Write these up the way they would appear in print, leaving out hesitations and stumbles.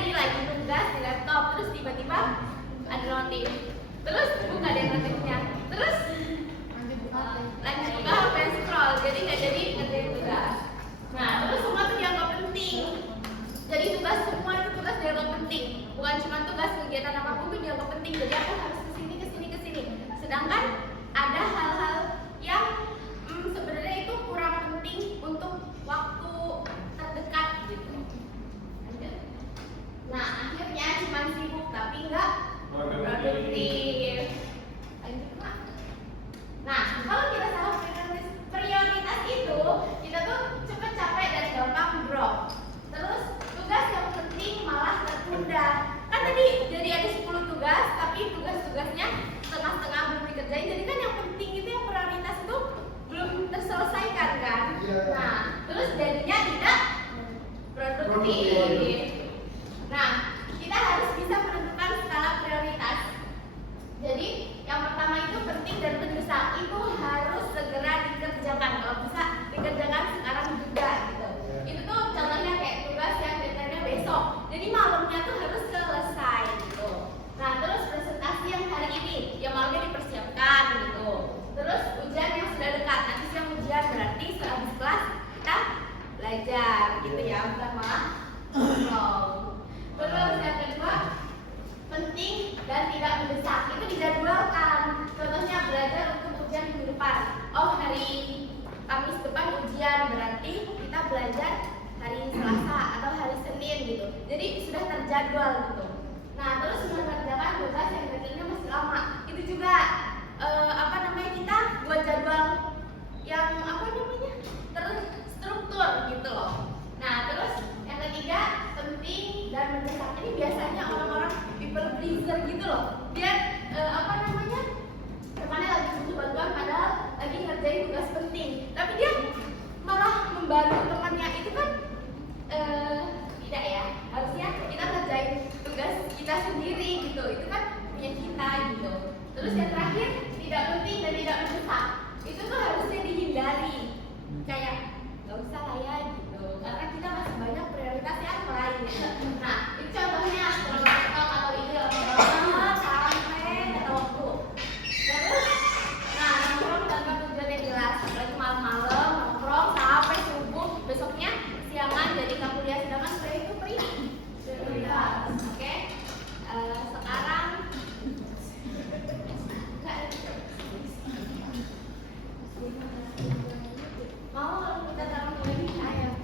jadi lagi tugas di laptop, terus tiba-tiba ada notif, terus buka deh notifnya, terus lanjut buka HP scroll, jadi nggak jadi ngerjain tugas. Nah terus semua tuh dianggap penting. Jadi tugas semua itu tugas dianggap penting, bukan cuma tugas, kegiatan apapun tuh dianggap penting. Jadi aku harus kesini. Sedangkan ada hal-hal yang sebenarnya itu kurang penting untuk waktu terdekat gitu. Nah akhirnya cuma sibuk tapi nggak produktif. Nah kalau kita salah prioritas itu, kita tuh cepet capek dan gampang drop. Terus tugas yang penting malah tertunda. Kan tadi jadi ada 10 tugas, tapi tugas-tugasnya setengah-setengah belum dikerjain. Jadi kan yang penting itu, yang prioritas itu belum terselesaikan kan. Nah terus jadinya tidak produktif. Nah kita harus bisa menentukan skala prioritas. Jadi yang pertama itu penting dan mendesak, itu harus segera dikerjakan. Kalau bisa dikerjakan sekarang juga gitu. Itu tuh contohnya kayak tugas yang deadline-nya besok, jadi malamnya tuh harus selesai gitu. Nah terus presentasi yang hari ini, yang malamnya dipersiapkan gitu. Terus ujian yang sudah dekat, nanti siang ujian, berarti setelah habis kelas kita belajar gitu ya, bukan malah ngobrol. Terus yang kedua penting dan tidak mendesak, itu dijadwalkan. Contohnya belajar untuk ujian minggu depan. Oh hari Kamis depan ujian, berarti kita belajar hari Selasa atau hari Senin gitu. Jadi sudah terjadwal gitu. Nah terus mengerjakan tugas yang deadline-nya masih lama, itu juga kita buat jadwal yang terstruktur gitu loh. Nah terus yang ketiga penting dan mendesak, ini biasanya orang-orang people pleaser gitu loh. Dia temannya lagi butuh bantuan padahal lagi ngerjain tugas penting, tapi dia malah membantu temannya. Itu kan tidak ya, harusnya kita ngerjain tugas kita sendiri gitu, itu kan punya kita gitu. Terus yang terakhir tidak penting dan tidak mendesak, itu tuh harusnya dihindari, kayak gak usah lah ya gitu, karena kita masih banyak prioritas yang lain. Nah itu contohnya kalau laptop atau email sampai ada waktu. Terus nongkrong tanpa tujuan yang jelas, apalagi malam-malam nongkrong sampai subuh, besoknya siangan jadi nggak kuliah, sedangkan kuliah itu prioritas. Oke. Sekarang mau kalau kita taruh lagi ayam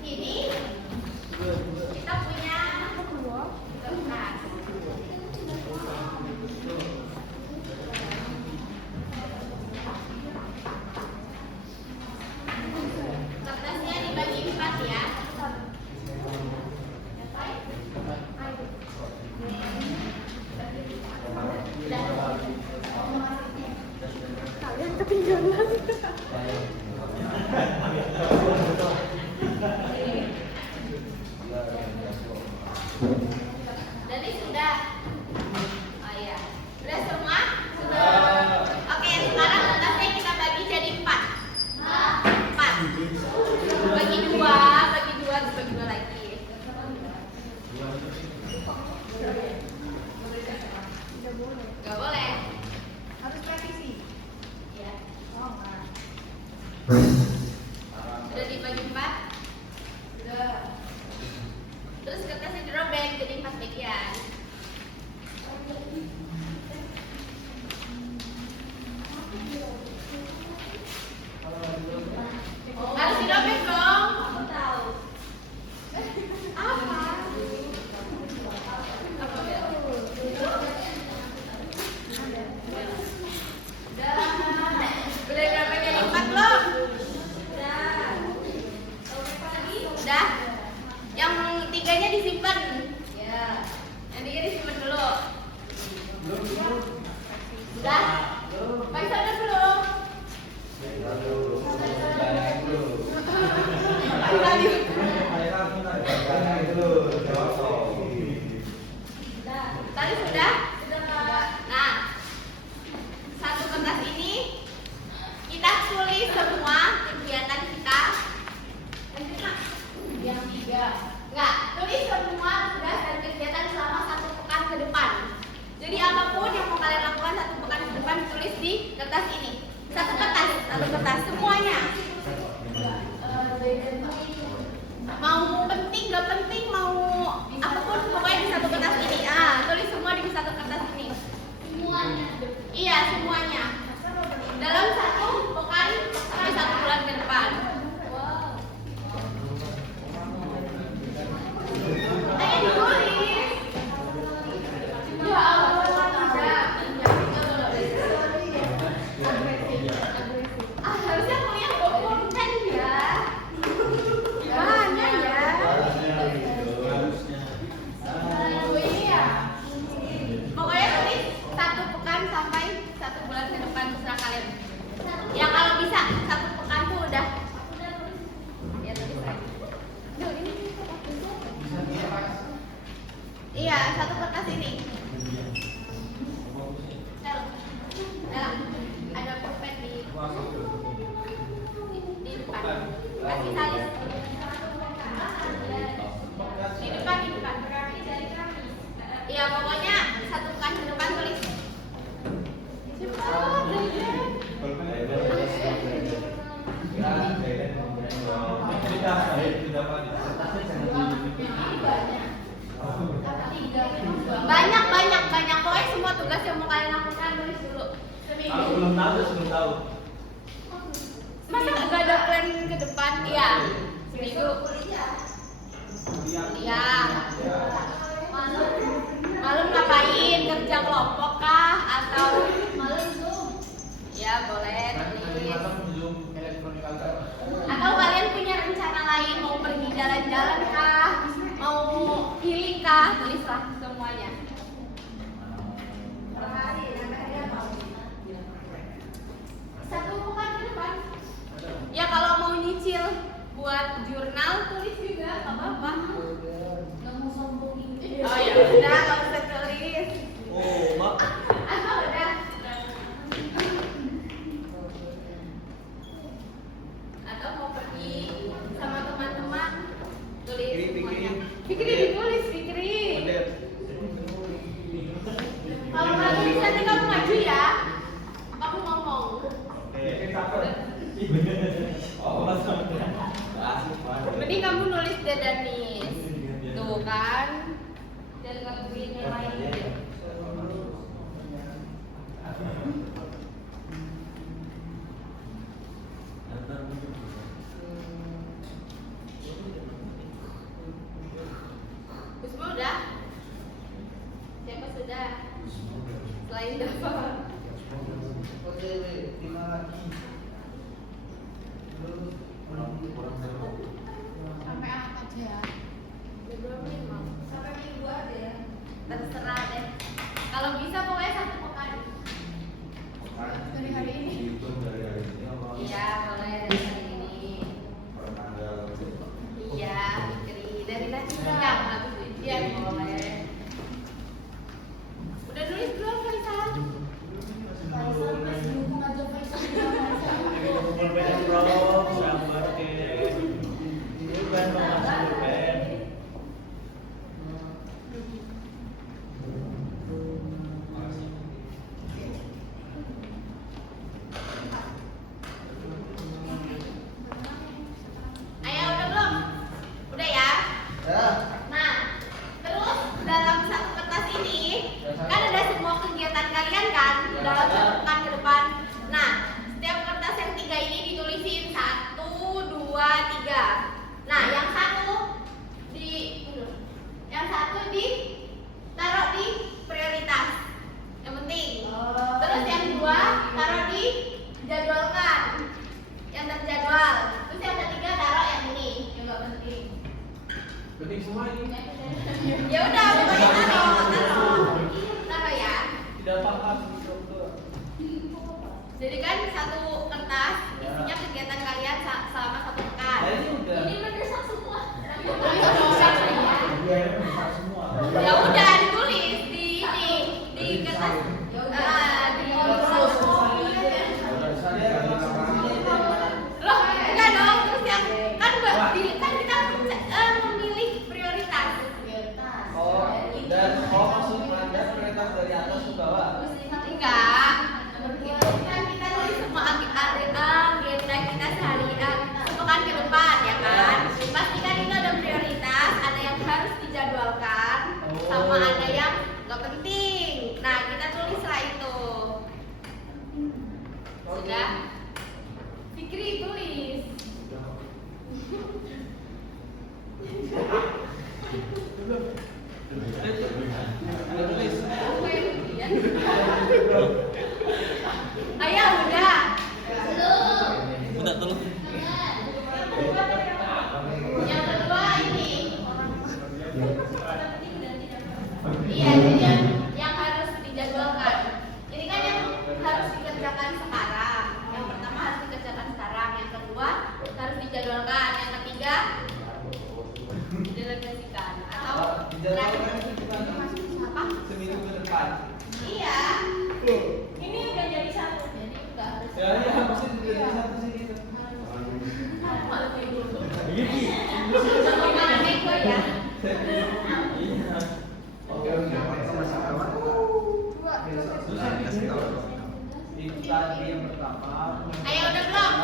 ini, kita punya kertas. Kertasnya dibagi 4 ya. Kalian ketinggalan. Jadi sudah. Oh iya. Sudah semua? Sudah. Oke, sekarang kertasnya kita bagi jadi 4. 4. Bagi dua lagi. Gak boleh. Harus revisi. Iya. Oh, enggak. Sudah dibagi 4? Sudah. Terus kertasnya dirobek jadi 4 bagian. Harus dirobek dong. Aku tahu. Apa? Udah dirobek jadi 4 belum? Udah. Yang 3-nya disimpan. Ya. Yang 3 disimpan dulu. Udah. Pakai sadar belum? Tadi sudah? Nah, satu kertas ini kita tulis semua kegiatan kita. Ya. Enggak, tulis semua tugas dan kegiatan selama 1 pekan ke depan. Jadi apapun yang mau kalian lakukan 1 pekan ke depan tulis di kertas ini. Satu kertas semuanya. Mau penting gak penting, mau apapun pokoknya di satu kertas ini. Tulis semua di satu kertas ini. Semuanya. Iya, semuanya. Dalam 1 pekan sampai 1 bulan ke depan. Ayo ditulis. Ya Allah, harusnya kuliah dokumen ya. Gimana ya? Iya. Pokoknya nanti 1 pekan sampai 1 bulan ke depan terserah kalian. Ya kalau bisa 1 pekan tuh udah. Ya tulis aja. Iya, 1 kertas ini. Ada pulpen di depan. Kasih salin. Di depan. Iya, pokoknya 1 pekan ke depan tulis. Banyak. Pokoknya semua tugas yang mau kalian lakukan tulis dulu. Seminggu. Kalau belum tahu. Masa nggak ada plan ke depan? Iya. Seminggu. Iya. Malam ngapain? Kerja kelompok kah? Atau malam Zoom? Ya boleh tulis. Atau kalian punya rencana lain, mau pergi jalan-jalan kah? Mau healing kah? Tulislah semuanya. Satu pekan ke depan. Ya kalau mau nyicil buat jurnal tulis juga nggak apa-apa. Nggak mau sombongin. Oh ya udah, nggak usah tulis. Oh, Mak. Udah. Atau mau pergi sama teman-teman tulis semuanya. Pikirin ditulis. Kalau nggak tulis nanti kamu maju ya. Kamu ngomong. Mending kamu nulis Dedanis. Tuh kan. Dan ngelakuin yang lain. Kusma udah? Siapa sudah? Selain Dava. Sampai apa aja? Sampai minggu aja ya. Terserah deh. Kalau bisa pokoknya 1 pekan. Dari hari ini. Iya, boleh dari hari ini. Iya, pikirin dari tadi siang habis ujian boleh. Udah nulis belum Faisal? Faisal masih dukung aja Faisal. Ayo udah belum? Udah ya? Nah, terus dalam 1 kertas ini kan ada semua kegiatan kalian kan dalam 1 pekan ke depan. Nah, setiap kertas yang 3 ini ditulisin 1, 2, 3. Nah, yang satu ditaruh di prioritas. Yang penting. Terus yang 2 taruh di jadwalkan. Yang terjadwal. Terus yang ketiga taruh yang ini, yang enggak penting. Penting semua ini. Ya udah, pokoknya taruh ya. Tidak paham, dokter. Jadi kan 1 kertas isinya kegiatan kalian selama 1 pekan. Ini mendesak semua. Ya udah ditulis di ini di kertas. Loh, enggak dong. Terus yang kan kita Ada tulis. Aku yang ujian. Ayo udah. Udah tolong. Yang kedua ini. Iya, jadi yang harus dijadwalkan. Ini kan yang harus dikerjakan sekarang. Yang pertama harus dikerjakan sekarang. Yang kedua harus dijadwalkan. Yang ketiga delegasikan atau apa? Seminggu ke depan. Iya. Ini udah jadi satu. Jadi udah harus. Ya, ya, mesti jadi satu sih gitu. Malah tidur. Gini. Sama malah neko ya. Iya. Itu tadi yang pertama. Ayo udah belum?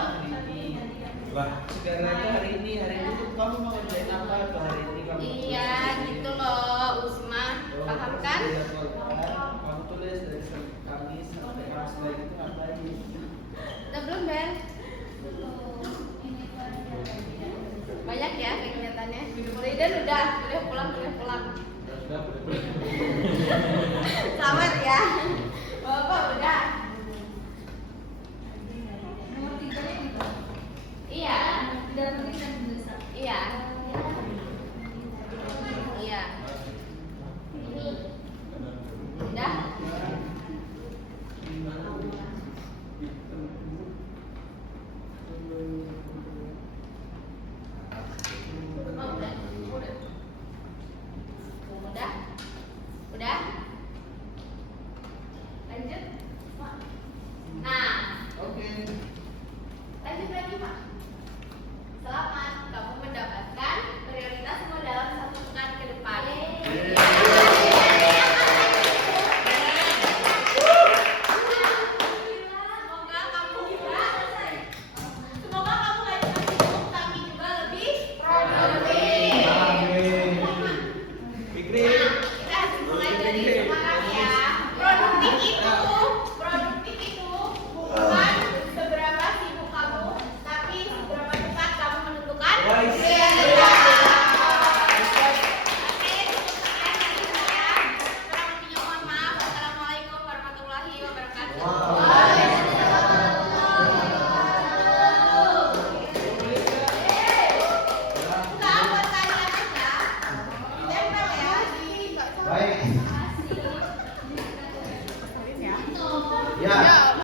Wah, sekarang hari ini tuh kamu mau ngerjain apa tuh hari ini kamu? Iya, gitu loh, Usma. Paham kan? Kamu tulis dari Kamis sampai Kamis lagi itu ngapain? Udah belum, Ben? Banyak ya kegiatannya. Riden udah, boleh pulang. Sabar ya. Bapak udah.